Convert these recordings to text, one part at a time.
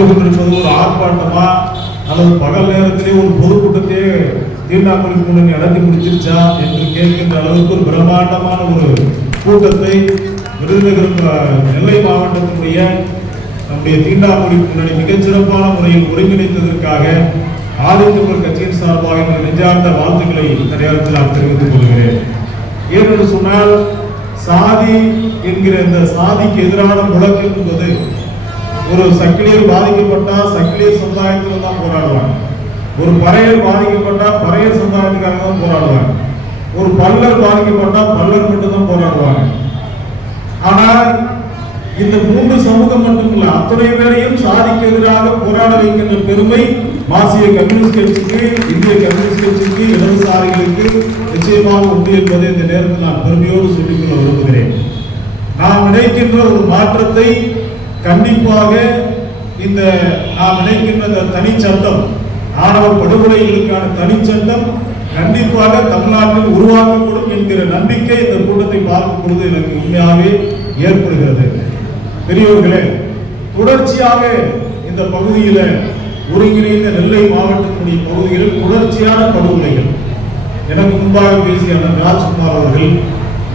நடந்து கொண்டிருப்பது ஒரு ஆர்ப்பாட்டமா? அல்லது பகல் நேரத்திலே ஒரு பொதுக்கூட்டத்தையே தீண்டாமொழி முன்னணி நடத்தி முடிச்சிருச்சா என்று கேட்கின்ற அளவுக்கு ஒரு பிரம்மாண்டமான ஒரு கூட்டத்தை விருதுநகர் நெல்லை மாவட்டத்தினுடைய நம்முடைய தீண்டாமொழி முன்னணி மிகச்சிறப்பான முறையில் ஒருங்கிணைத்ததற்காக ஆதித்தமிழ் கட்சியின் சார்பாக இந்த நெஞ்சார்ந்த வாழ்த்துக்களை இந்த நேரத்தில் நான் தெரிவித்துக் கொள்கிறேன். ஏனென்று சொன்னால் சாதி என்கிற இந்த சாதிக்கு எதிரான முழக்கம் என்பது ஒரு சக்கிலியர் பாதிக்கப்பட்டா சக்கிலியர் சமுதாயத்தில் தான் போராடுவாங்க. ஒரு பறையர் பாதிக்கப்பட்டா பறையர் சமுதாயத்துக்காக தான் போராடுவாங்க. ஒரு பல்லர் பாதிக்கப்பட்டா பல்லர் மட்டும் தான் போராடுவாங்க. ஆனால் இந்த மூன்று சமூகம் மட்டுமல்ல அத்தனை பேரையும் சாதிக்கு எதிராக போராட வைக்கின்ற பெருமை மாசிய கம்யூனிஸ்ட் கட்சிக்கு இந்திய கம்யூனிஸ்ட் கட்சிக்கு இடதுசாரிகளுக்கு நிச்சயமாக உண்டு என்பதை இந்த நேரத்தில் நான் பெருமையோடு சொல்லிக்கொள்ள விரும்புகிறேன். நாம் நினைக்கின்ற ஒரு மாற்றத்தை கண்டிப்பாக இந்த நாம் நினைக்கின்ற இந்த தனிச்சட்டம் ஆணவ படுகொலைகளுக்கான தனிச்சட்டம் கண்டிப்பாக தமிழ்நாட்டில் உருவாக்கப்படும் என்கிற நம்பிக்கை இந்த கூட்டத்தை பார்க்கும் பொழுது எனக்கு உண்மையாகவே ஏற்படுகிறது. பெரியவர்களே தொடர்ச்சியாக இந்த பகுதியில் ஒருங்கிணைந்த நெல்லை மாவட்டத்தினுடைய பகுதிகளில் தொடர்ச்சியான படுகொலைகள். எனக்கு முன்பாக பேசிய அண்ணன் ராஜ்குமார் அவர்கள்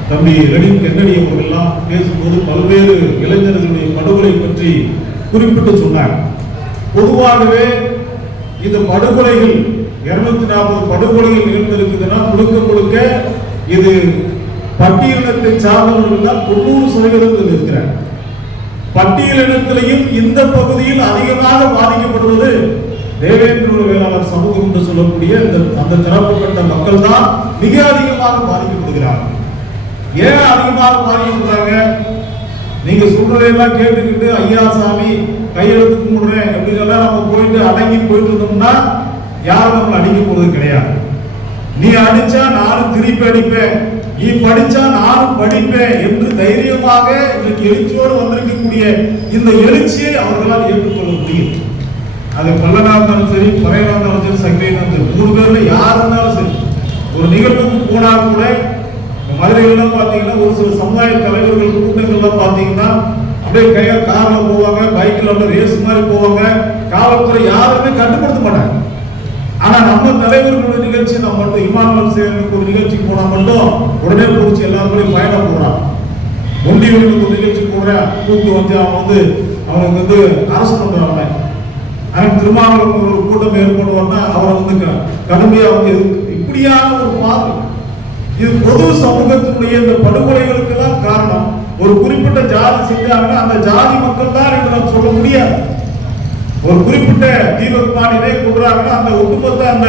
தம்பி லெனின் கென்னடி அவர்கள்லாம் பேசும்போது பல்வேறு இளைஞர்களுடைய படுகொலை பற்றி குறிப்பிட்டு சொன்னார். பொதுவாகவே இந்த படுகொலைகள் இருநூத்தி நாற்பது படுகொலைகள் நிகழ்ந்திருக்குதுன்னா முழுக்க முழுக்க இது பட்டியலினத்தை சார்ந்தவர்கள் தான் தொண்ணூறு சதவீதத்தில் இருக்கிறார். பட்டியலினத்திலையும் இந்த பகுதியில் அதிகமாக பாதிக்கப்படுவது தேவேந்திர வேளாளர் சமூகம் என்று சொல்லக்கூடிய இந்த அந்த தரப்பட்ட மக்கள் தான் மிக அதிகமாக பாதிக்கப்படுகிறார்கள். ஏன் அதிகமாக பாதிக்கப்படுறாங்க நீங்க சொல்றதையெல்லாம் கேட்டுக்கிட்டு ஐயா சாமி கையெழுத்து கும்பிடுறேன் அப்படின்னு எல்லாம் நம்ம போயிட்டு அடங்கி போயிட்டு இருந்தோம்னா யாரும் நம்மளை அடிக்க போறது கிடையாது. நீ அடிச்சா நானும் திருப்பி அடிப்பேன். நீ படிச்சா நானும் படிப்பேன் என்று தைரியமாக இன்னைக்கு எழுச்சியோடு வந்திருக்கக்கூடிய இந்த எழுச்சியை அவர்களால் ஏற்றுக்கொள்ள முடியும். அது பல்லனா இருந்தாலும் சரி பறையனா இருந்தாலும் சரி சங்கரையா இருந்தாலும் சரி மூணு பேர்ல யார் இருந்தாலும் சரி ஒரு நிகழ்வுக்கு போனா கூட மதுரையிலாம் பார்த்தீங்கன்னா ஒரு சில சமுதாய தலைவர்கள் கூட்டங்கள்லாம் பார்த்தீங்கன்னா அப்படியே கையால் காரில் போவாங்க பைக்கில் அப்படியே ரேஸ் மாதிரி போவாங்க. காவல்துறை யாருமே கட்டுப்படுத்த மாட்டாங்க. ஆனால் நம்ம தலைவர்களோட நிகழ்ச்சி நம்ம மட்டும் இமானுவல் சேவனுக்கு ஒரு நிகழ்ச்சிக்கு போனால் மட்டும் உடனே பிடிச்சி எல்லாருமே பயணம் போறான் ஒன்றியவனுக்கு ஒரு நிகழ்ச்சி போடுறேன். கூப்பிட்டு வந்து அவன் வந்து அவனுக்கு வந்து அரசு பண்ணுறாங்க ஆனால் திருமாவளவன் ஒரு கூட்டம் ஏற்படுவான்னா அவரை வந்து க- வந்து இப்படியான ஒரு பார்வை. இது பொது சமூகத்தினுடைய இந்த படுகொலைகளுக்கு தான் காரணம். ஒரு குறிப்பிட்ட ஜாதி செஞ்சாங்கன்னா அந்த ஜாதி மக்கள் தான் என்று நாம் சொல்ல முடியாது. ஒரு குறிப்பிட்ட தீபக் மாநிலே கொள்றாங்கன்னா அந்த ஒட்டுமொத்த அந்த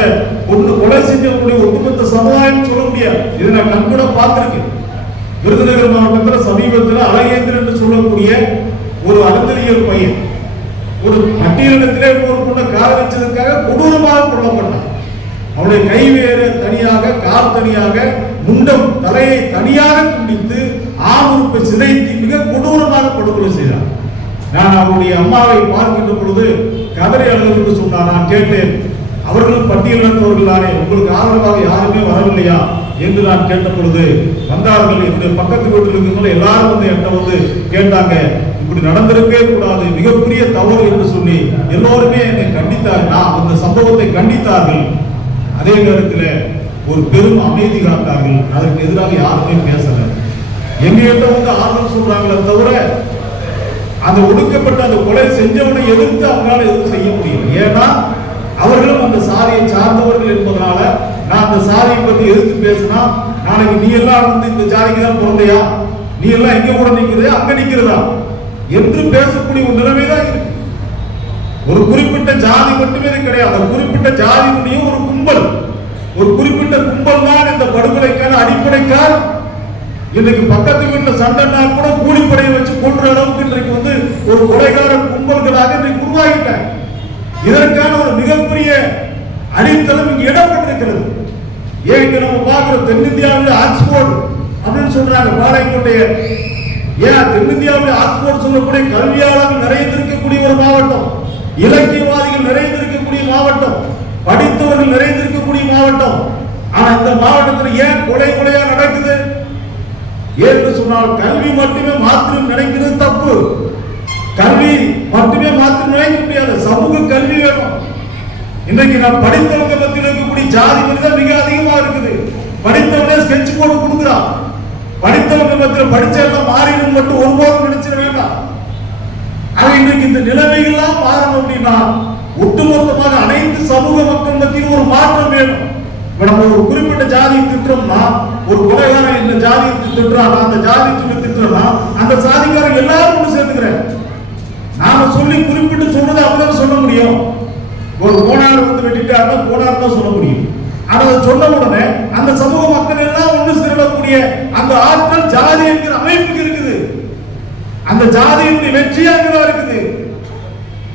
ஒன்று கொலை செஞ்சவங்களுடைய ஒட்டுமொத்த சமுதாயம் சொல்ல முடியாது. இதை நான் கண்கூட பார்த்திருக்கேன். விருதுநகர் மாவட்டத்தில் சமீபத்தில் அழகேந்திரன் என்று சொல்லக்கூடிய ஒரு அறிஞரியல் பையன் ஒரு பட்டியலிடத்திலே ஒரு பொண்ணை காதலிச்சதுக்காக கொடூரமாக கொல்லப்பட்டான். அவனுடைய கை வேறு தனியாக கார் தனியாக முண்டம் தலையை தனியாக துண்டித்து ஆமுறுப்பை சிதைத்து மிக கொடூரமாக படுகொலை செய்தார். நான் அவருடைய அம்மாவை பார்க்கின்ற பொழுது கதறி அழுது என்று சொன்னார் நான் கேட்டேன். அவர்களும் பட்டியலினத்தவர்கள் தானே. உங்களுக்கு ஆதரவாக யாருமே வரவில்லையா? என்று நான் கேட்ட பொழுது வந்தார்கள். என்னுடைய பக்கத்து வீட்டில் இருக்கிறவங்க எல்லாரும் வந்து என்கிட்ட வந்து கேட்டாங்க. இப்படி நடந்திருக்கவே கூடாது. மிகப்பெரிய தவறு என்று சொல்லி எல்லோருமே என்னை கண்டித்தார் நான் அந்த சம்பவத்தை கண்டித்தார்கள். அதே நேரத்தில் ஒரு பெரும் அமைதி காத்தார்கள். அதற்கு எதிராக யாருமே பேசல. எங்ககிட்ட வந்து ஆர்வம் சொல்றாங்களே தவிர அந்த ஒடுக்கப்பட்ட அந்த கொலை செஞ்சவனை எதிர்த்து அவங்களால எதுவும் செய்ய முடியும் ஏன்னா அவர்களும் அந்த சாதியை சார்ந்தவர்கள் என்பதனால நான் அந்த சாதியை பத்தி எதிர்த்து பேசினா நாளைக்கு நீ எல்லாம் வந்து இந்த ஜாதிக்கு தான் பிறந்தையா? நீ எல்லாம் எங்க கூட நிக்கிறதா அங்க நிக்கிறதா? என்று பேசக்கூடிய ஒரு நிலைமை தான் இருக்கு. ஒரு குறிப்பிட்ட ஜாதி மட்டுமே கிடையாது. ஒரு குறிப்பிட்ட ஜாதியினுடைய ஒரு கும்பல். ஒரு குறிப்பிட்ட கும்பல் தான் இந்த படுகொலைக்கான அடிப்படைக்கார் காரணம் இன்னைக்கு பக்கத்து வீட்டில் சண்டைனா கூட கூலிப்படையை வச்சு கொன்ற அளவுக்கு இன்றைக்கு வந்து ஒரு கொலைகார கும்பல்களாக இன்றைக்கு உருவாகிட்டாங்க. இதற்கான ஒரு மிகப்பெரிய அடித்தளம் இங்க இடப்பட்டிருக்கிறது ஏன் இங்க நம்ம பார்க்கிறோம் தென்னிந்தியாவில் ஆக்ஸ்போர்ட் அப்படின்னு சொல்றாங்க பாளையங்களுடைய ஏன் தென்னிந்தியாவில் ஆக்ஸ்போர்ட் சொல்லக்கூடிய கல்வியாளர்கள் நிறைய இருக்கக்கூடிய ஒரு மாவட்டம் இலக்கியவாதிகள் நிறைந்திருக்கக்கூடிய மாவட்டம் படித்தவர்கள் நிறைந்திருக்கக்கூடிய மாவட்டம். ஆனா இந்த மாவட்டத்தில் ஏன் கொலை கொலையா நடக்குது? என்று சொன்னால் கல்வி மட்டுமே மாத்திரம் நினைக்கிறது தப்பு. கல்வி மட்டுமே மாத்திரம் நினைக்க முடியாது. இன்றைக்கு நான் படித்தவங்க மத்தியில் இருக்கக்கூடிய ஜாதி மனிதன் மிக அதிகமா இருக்குது. படித்தவனே ஸ்கெட்ச் போட்டு கொடுக்குறான் படித்தவங்க மத்தியில் படிச்சவங்க மாறிடும் மட்டும் ஒருபோதும் நினைச்சிட வேண்டாம். ஆனா இன்னைக்கு இந்த நிலைமைகள்லாம் மாறணும் அப்படின்னா ஒட்டுமொத்தமான அனைத்து சமூக மக்கள் மத்தியில் ஒரு மாற்றம் வேணும். இப்ப நம்ம ஒரு குறிப்பிட்ட ஜாதியை திட்டுறோம்னா ஒரு கொலைகாரன் இந்த ஜாதியை திட்டுறான் அந்த ஜாதியை சொல்லி திட்டுறோம்னா அந்த சாதிக்காரன் எல்லாரும் ஒன்று சேர்த்துக்கிறேன். நாம சொல்லி குறிப்பிட்டு சொல்றது அப்படிதான் சொல்ல முடியும். ஒரு கோணார் வந்து வெட்டிட்டாருன்னா கோணார் தான் சொல்ல முடியும். ஆனா அதை சொன்ன உடனே அந்த சமூக மக்கள் எல்லாம் ஒன்று சேரக்கூடிய அந்த ஆற்றல் ஜாதி என்கிற அமைப்புக்கு இருக்குது. அந்த ஜாதியினுடைய வெற்றியாக இருக்குது.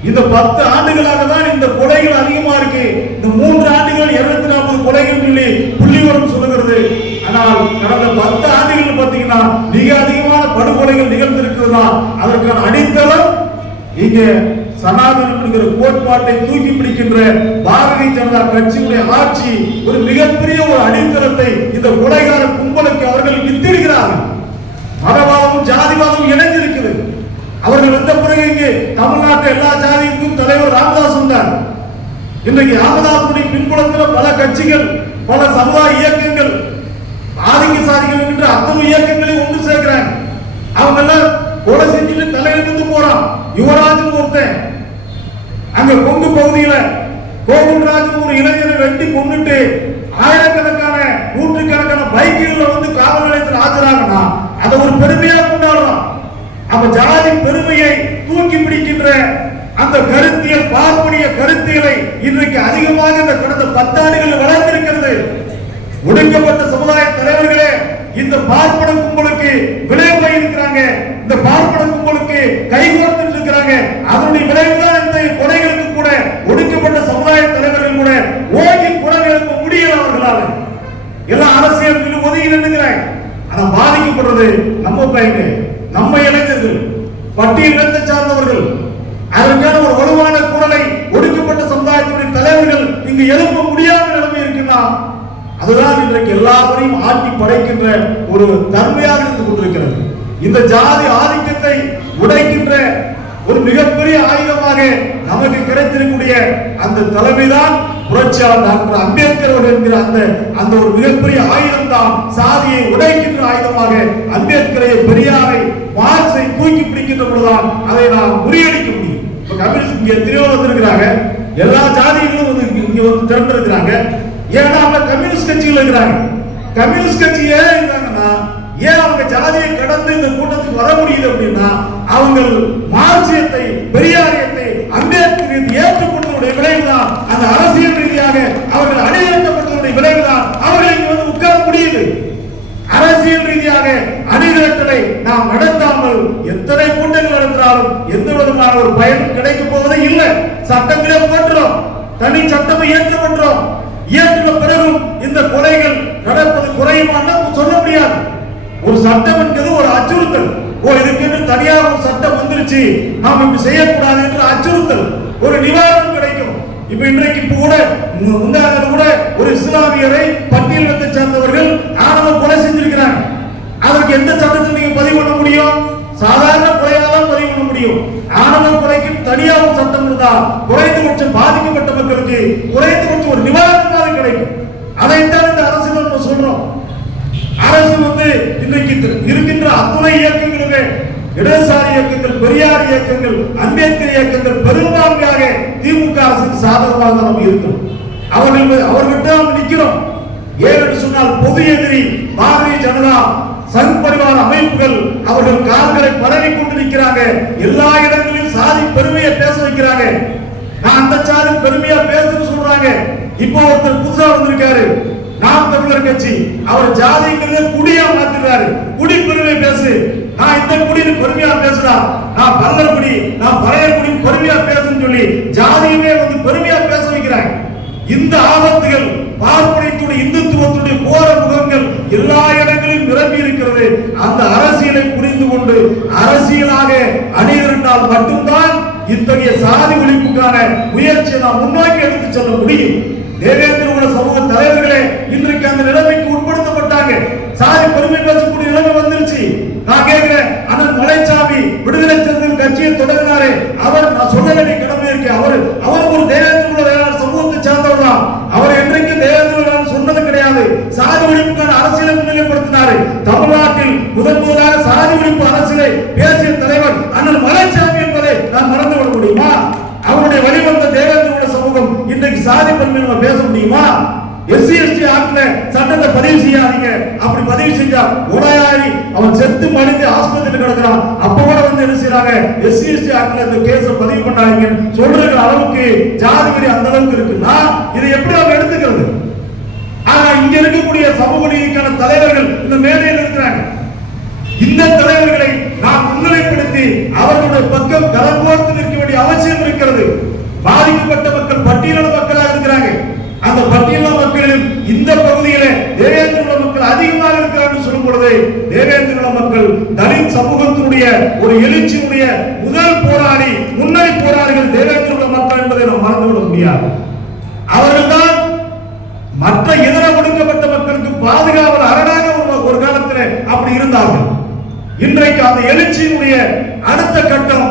இந்த பத்து ஆண்டுகளாக தான் இந்த கொலைகள் அதிகமா இருக்கு. இந்த மூன்று ஆண்டுகள் இருநூத்தி நாற்பது கொலைகள் சொல்லி புள்ளிவரம் சொல்லுகிறது. ஆனால் கடந்த பத்து ஆண்டுகள் பாத்தீங்கன்னா மிக அதிகமான படுகொலைகள் நிகழ்ந்திருக்கிறதா அதற்கான அடித்தளம் இங்க சனாதனம் என்கிற கோட்பாட்டை தூக்கி பிடிக்கின்ற பாரதிய ஜனதா கட்சியுடைய ஆட்சி ஒரு மிகப்பெரிய ஒரு அடித்தளத்தை இந்த கொலைகார கும்பலுக்கு அவர்கள் வித்திருக்கிறார்கள் மதவாதமும் ஜாதிவாதமும் இணைந்து அவர்கள் வந்த பிறகு இங்கே தமிழ்நாட்டு எல்லா ஜாதிக்கும் தலைவர் ராமதாஸ் வந்தார். இன்றைக்கு ராமதாசுடைய பின்புலத்தில் பல கட்சிகள் பல சமுதாய இயக்கங்கள் ஆதிக்க சாதிகள் என்கின்ற அத்தனை இயக்கங்களையும் ஒன்று சேர்க்கிறாங்க. அவங்க எல்லாம் கொலை செஞ்சுட்டு தலையிலிருந்து போறான். யுவராஜன் ஒருத்தன். அங்க கொங்கு பகுதியில கோகுல்ராஜ் ஒரு இளைஞரை வெட்டி கொண்டுட்டு ஆயிரக்கணக்கான நூற்றுக்கணக்கான பைக்குகள்ல வந்து காவல் நிலையத்தில் ஆஜராகனா அதை ஒரு பெருமையா கொண்டாடுறோம் அப்ப ஜாதி பெருமையை தூக்கி அந்த கருத்தியல் பார்ப்புடைய கருத்தியலை இன்றைக்கு அதிகமாக இந்த கடந்த பத்தாண்டுகளில் வளர்ந்திருக்கிறது. ஒடுக்கப்பட்ட சமுதாய தலைவர்களே இந்த பார்ப்பன கும்பலுக்கு விளைவு இருக்கிறாங்க. இந்த பார்ப்பன கும்பலுக்கு கைகோர்த்து இருக்கிறாங்க. அதனுடைய விளைவுதான் இந்த கொலைகளுக்கு கூட ஒடுக்கப்பட்ட சமுதாய தலைவர்கள் கூட ஓகி குரல் எழுப்ப முடியல அவர்களால். எல்லாம் அரசியல் ஒதுங்கி நின்றுக்கிறாங்க ஆனா பாதிக்கப்படுறது நம்ம பையங்க நம்ம இளைஞர்கள் பட்டியலினத்தை சார்ந்தவர்கள் அதற்கான ஒரு வலுவான குரலை ஒடுக்கப்பட்ட சமுதாயத்தினுடைய தலைவர்கள் இங்கு எழுப்ப முடியாத நிலைமை இருக்குன்னா அதுதான் இன்றைக்கு எல்லாவரையும் ஆட்டி படைக்கின்ற ஒரு தன்மையாக இருந்து கொண்டிருக்கிறது. இந்த ஜாதி ஆதிக்கத்தை உடைக்கின்ற ஒரு மிகப்பெரிய ஆயுதமாக நமக்கு கிடைத்திருக்கக்கூடிய அந்த தலைமைதான் புரட்சியாளர் டாக்டர் அம்பேத்கர் அவர்கள் என்கிற அந்த அந்த ஒரு மிகப்பெரிய ஆயுதம் தான் சாதியை உடைக்கின்ற ஆயுதமாக அம்பேத்கரை பெரியாரை மார்க்சை தூக்கி பிடிக்கின்ற பொழுதுதான் அதை நாம் முறியடிக்க இப்ப கம்யூனிஸ்ட் இங்க எத்தனையோ வந்திருக்கிறாங்க. எல்லா ஜாதிகளும் வந்து இங்க- இங்க வந்து திறந்திருக்கிறாங்க ஏன்னா அவங்க கம்யூனிஸ்ட் கட்சியில் இருக்கிறாங்க. கம்யூனிஸ்ட் கட்சி ஏன் இருந்தாங்கன்னா ஏன் அவங்க ஜாதியை கடந்து இந்த கூட்டத்துக்கு வர முடியுது அப்படின்னா அவங்க மார்க்சியத்தை பெரியாரியத்தை அம்பேத்கர் ஏற்றுக்கொண்டதுடைய விளைவுதான் அந்த அரசியல் ரீதியாக அவர்கள் அணிதிரட்டப்பட்டதுடைய விளைவுதான் அவர்கள் இங்க வந்து உட்கார முடியுது அரசியல் ரீதியாக அணிதிரட்டலை நாம் நடத்தாமல் எத்தனை கூட்டங்கள் எந்த விதமான ஒரு பயனும் கிடைக்க போவதே இல்லை. சட்டங்களே போட்டுறோம் தனி சட்டமே இயற்றப்பட்டோம் இயற்றின பிறகும் இந்த கொலைகள் நடப்பது குறையுமான்னு சொல்ல முடியாது. ஒரு சட்டம் என்பது ஒரு அச்சுறுத்தல். ஓ இதுக்கென்று தனியாக ஒரு சட்டம் வந்துருச்சு. நாம் இப்படி செய்யக்கூடாது என்று அச்சுறுத்தல். ஒரு நிவாரணம் கிடைக்கும். இப்ப இன்றைக்கு இப்ப கூட மு- கூட ஒரு இஸ்லாமியரை பட்டியலத்தை சேர்ந்தவர்கள் ஆணவ கொலை செஞ்சிருக்கிறாங்க. அதற்கு எந்த சட்டத்தில் நீங்க பதிவு பண்ண முடியும்? சாதாரண கொலையாக தான் பதிவு பண்ண முடியும் குறைக்கும் கொலைக்கு ஒரு சட்டம் இருந்தால் குறைந்தபட்சம் பாதிக்கப்பட்ட மக்களுக்கு குறைந்தபட்சம் ஒரு நிவாரணமாக கிடைக்கும். அதைத்தான் இந்த அரசு நம்ம சொல்றோம். அரசு வந்து இன்றைக்கு இருக்கின்ற அத்துணை இயக்கங்களுமே இடதுசாரி இயக்கங்கள் பெரியார் இயக்கங்கள் அம்பேத்கர் இயக்கங்கள் பெரும்பான்மையாக திமுக அரசுக்கு சாதகமாக நம்ம இருக்கிறோம். அவர்கள் அவர்கிட்ட நாம் நிக்கிறோம். ஏனென்று சொன்னால் பொது எதிரி பாரதிய ஜனதா சங் பரிவார அமைப்புகள் அவர்கள் கால்களை பரவி கொண்டு நிற்கிறாங்க எல்லா இடங்களிலும் சாதி பெருமையை பேச வைக்கிறாங்க. நான் அந்த சாதி பெருமையா பேசுன்னு சொல்றாங்க. இப்போ ஒருத்தர் புதுசா வந்திருக்காரு. நாம் தமிழர் கட்சி. அவர் ஜாதிங்கிறத குடியா மாத்திடுறாரு. குடி பெருமை பேசு. நான் இந்த குடின்னு பெருமையா பேசுறா. நான் பல்லர் குடி நான் பழையர் குடி பெருமையா பேசுன்னு சொல்லி ஜாதியுமே வந்து பெருமையா பேச வைக்கிறாங்க. இந்த ஆபத்துகள் பார்ப்பனைத்துடைய இந்துத்துவத்துடைய கோர முகங்கள் எல்லா இடங்களிலும் நிரம்பி இருக்கிறது. அந்த அரசியலை புரிந்து கொண்டு அரசியலாக அணிதிரண்டால் மட்டும்தான் இத்தகைய சாதி ஒழிப்புக்கான முயற்சியை நாம் முன்னோக்கி எடுத்து செல்ல முடியும். தேவேந்திர உள்ள சமூக தலைவர்களே இன்றைக்கு அந்த நிலைமைக்கு உட்படுத்தப்பட்டாங்க. சாதி பெருமை பேசக்கூடிய நிலைமை வந்துருச்சு. நான் கேட்கிறேன் அண்ணன் மலைச்சாமி விடுதலை சிறுத்தைகள் கட்சியை தொடங்கினாரே. அவர் நான் சொல்ல வேண்டிய கடமை இருக்கு. அவர் அவர் ஒரு தேவ அரவணைப்பு அரசியலை பேசிய தலைவர் அண்ணன் மலைச்சாமி என்பதை மறந்து விட முடியுமா? அவருடைய வழிவந்த தேவேந்திரோட சமூகம் இன்றைக்கு சாதி பன்மை நம்ம பேச முடியுமா? எஸ்சி எஸ்டி ஆட்ல சட்டத்தை பதிவு செய்யாதீங்க. அப்படி பதிவு செஞ்சா உடையாடி அவன் செத்து மடிந்து ஆஸ்பத்திரியில் கிடக்கிறான். அப்ப கூட வந்து என்ன செய்யறாங்க எஸ்சி எஸ்டி ஆட்ல இந்த கேஸ பதிவு பண்ணாதீங்க. சொல்ற அளவுக்கு ஜாதிகரி அந்த அளவுக்கு இருக்குன்னா இதை எப்படி அவங்க எடுத்துக்கிறது? ஆனா இங்க இருக்கக்கூடிய சமூக நீதிக்கான தலைவர்கள் இந்த மேடையில் இருக்கிறாங்க. இந்த தலைவர்களை நாம் முன்னிலைப்படுத்தி அவர்களுடைய பக்கம் கரம் கோர்த்து நிற்க வேண்டிய அவசியம் இருக்கிறது. பாதிக்கப்பட்ட மக்கள் பட்டியலின மக்களாக இருக்கிறாங்க. அந்த பட்டியலின மக்களிலும் இந்த பகுதியில தேவேந்திரகுல மக்கள் அதிகமாக இருக்கிறார்கள் சொல்லும் பொழுது தேவேந்திரகுல மக்கள் தலித் சமூகத்தினுடைய ஒரு எழுச்சியுடைய முதல் போராளி முன்னணி போராளிகள் தேவேந்திரகுல மக்கள் என்பதை நாம் மறந்துவிட முடியாது. அவர்கள்தான் மற்ற இதர ஒடுக்கப்பட்ட மக்களுக்கு பாதுகாவல் அரணாக ஒரு காலத்தில் அப்படி இருந்தார்கள். இன்றைக்கு அந்த எழுச்சியினுடைய அடுத்த கட்டம்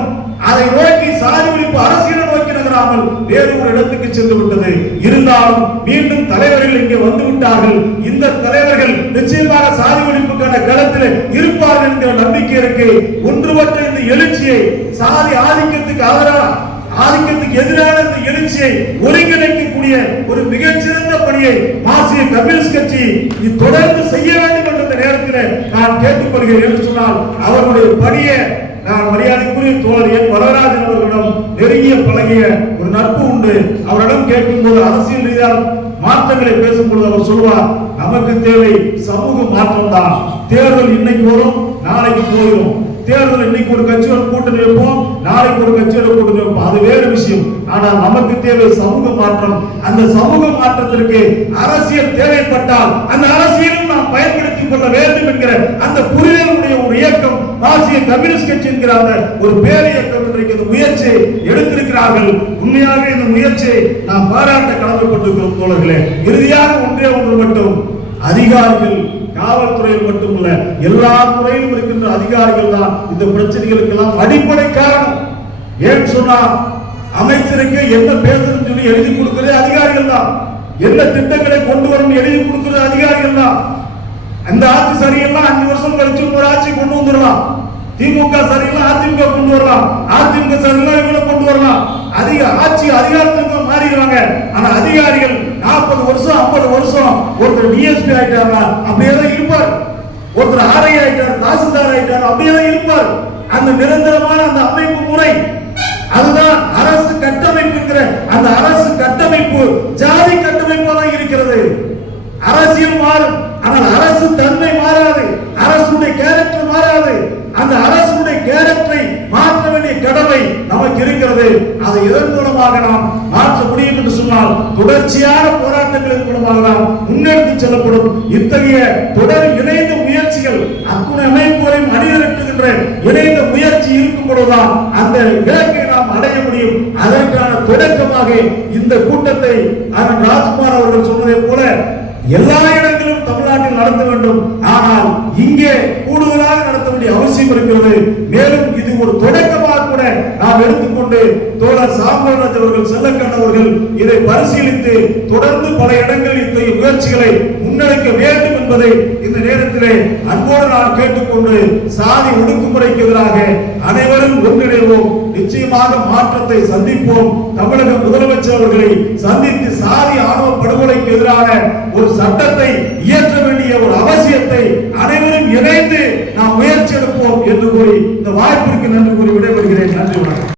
அதை நோக்கி சாதி ஒழிப்பு அரசியலை நோக்கி நகராமல் வேறு ஒரு இடத்துக்கு சென்று விட்டது. இருந்தாலும் மீண்டும் தலைவர்கள் இங்கே வந்து விட்டார்கள். இந்த தலைவர்கள் நிச்சயமாக சாதி ஒழிப்புக்கான களத்தில் இருப்பார்கள் என்கிற நம்பிக்கை இருக்கு. ஒன்றுபட்ட இந்த எழுச்சியை சாதி ஆதிக்கத்துக்கு ஆதரவா ஆதிக்கத்துக்கு எதிரான இந்த எழுச்சியை ஒருங்கிணைக்கக்கூடிய ஒரு மிகச்சிறந்த பணியை மாசிய கம்யூனிஸ்ட் கட்சி தொடர்ந்து செய்ய வேண்டும் என்ற இந்த நேரத்தில் நான் கேட்டுக்கொள்கிறேன் என்று சொன்னால் அவருடைய பணியை நான் மரியாதைக்குரிய தோழர் என் வரராஜன் அவர்களிடம் நெருங்கிய பழகிய ஒரு நட்பு உண்டு. அவரிடம் கேட்கும்போது அரசியல் ரீதியாக மாற்றங்களை பேசும்பொழுது அவர் சொல்வார் நமக்கு தேவை சமூக மாற்றம் தான் தேர்தல் இன்னைக்கு வரும் நாளைக்கு போயிடும் தேர்தல் இன்னைக்கு ஒரு கட்சியோட கூட்டணி வைப்போம் நாளைக்கு ஒரு கட்சியோட கூட்டணி அது வேறு விஷயம். ஆனால் நமக்கு தேவை சமூக மாற்றம். அந்த சமூக மாற்றத்திற்கு அரசியல் தேவைப்பட்டால் அந்த அரசியலும் நாம் பயன்படுத்திக் கொள்ள வேண்டும் என்கிற அந்த புரிதலுடைய ஒரு இயக்கம் ஆசிய கம்யூனிஸ்ட் கட்சி என்கிற அந்த ஒரு பேர் இன்றைக்கு இந்த முயற்சி எடுத்திருக்கிறார்கள். உண்மையாகவே இந்த முயற்சியை நாம் பாராட்ட கடமைப்பட்டிருக்கிறோம் தோழர்களே. இறுதியாக ஒன்றே ஒன்று மட்டும். அதிகாரிகள் காவல்துறையில் மட்டுமல்ல எல்லா துறையிலும் இருக்கின்ற அதிகாரிகள் தான் இந்த பிரச்சனைகளுக்கெல்லாம் அடிப்படை காரணம். ஏன் சொன்னா அமைச்சருக்கு என்ன பேசணும்னு சொல்லி எழுதி கொடுக்கிறது அதிகாரிகள் தான். என்ன திட்டங்களை கொண்டு வரணும் எழுதி கொடுக்கிறது அதிகாரிகள் தான். அந்த ஆட்சி சரியெல்லாம் அஞ்சு வருஷம் கழிச்சு ஒரு ஆட்சி கொண்டு வந்துடலாம். திமுக சரியெல்லாம் அதிமுக கொண்டு வரலாம். அதிமுக சரியெல்லாம் இவங்களை கொண்டு வரலாம். அதிக ஆட்சி அதிகாரத்துக்கு மாறிடுவாங்க ஆனா அதிகாரிகள் நாற்பது வருஷம் ஐம்பது வருஷம் ஒருத்தர் டிஎஸ்பி ஆயிட்டாரா? அப்படியே தான் இருப்பார். ஒருத்தர் ஆர்ஐ ஆயிட்டார் தாசில்தார் ஆயிட்டார் அப்படியே தான் இருப்பார். அந்த நிரந்தரமான அந்த அமைப்பு முறை அதுதான் அரசு கட்டமைப்புங்கிற அந்த அரசு கட்டமைப்பு ஜாதி கட்டமைப்பாக தான் இருக்கிறது. அரசியல் மாறும் ஆனால் அரசு தன்மை மாறாது அரசுடைய கேரக்டர் மாறாது. அந்த அரசுடைய கேரக்டரை மாற்ற வேண்டிய கடமை நமக்கு இருக்கிறது. அதை இதன் மூலமாக நாம் சொன்னால் தொடர்ச்சியான போராட்டங்களின் மூலமாக நாம் முன்னெடுத்து செல்லப்படும். இத்தகைய தொடர் இணைந்த முயற்சிகள் அத்துணை அமைப்புகளையும் அணிதிரட்டுகின்ற இணைந்த முயற்சி இருக்கும் பொழுதுதான் அந்த இலக்கை நாம் அடைய முடியும். அதற்கான தொடக்கமாக இந்த கூட்டத்தை அண்ணன் ராஜ்குமார் அவர்கள் சொன்னதைப் போல எல்லா இடங்களிலும் தமிழ்நாட்டில் நடத்த வேண்டும். ஆனால் இங்கே கூடுதலாக நடத்த வேண்டிய அவசியம் இருக்கிறது. மேலும் இது ஒரு தொடக்கமாக கூட நாம் எடுத்துக்கொண்டு தோழர் சாம்பராஜ் அவர்கள் செல்லக்கண் அவர்கள் இதை பரிசீலித்து தொடர்ந்து பல இடங்களில் இத்தகைய முயற்சிகளை முன்னெடுக்க வேண்டும் என்பதை இந்த நேரத்திலே அன்போடு நான் கேட்டுக்கொண்டு சாதி ஒடுக்குமுறைக்கு எதிராக அனைவரும் ஒன்றிணைவோம். நிச்சயமாக மாற்றத்தை சந்திப்போம். தமிழக முதலமைச்சர் அவர்களை சந்தித்து சாதி ஆணவ படுகொலைக்கு எதிரான ஒரு சட்டத்தை இயற்ற வேண்டிய ஒரு அவசியத்தை அனைவரும் இணைந்து நாம் முயற்சி எடுப்போம் என்று கூறி இந்த வாய்ப்பிற்கு நன்றி கூறி விடைபெறுகிறேன் நன்றி வணக்கம்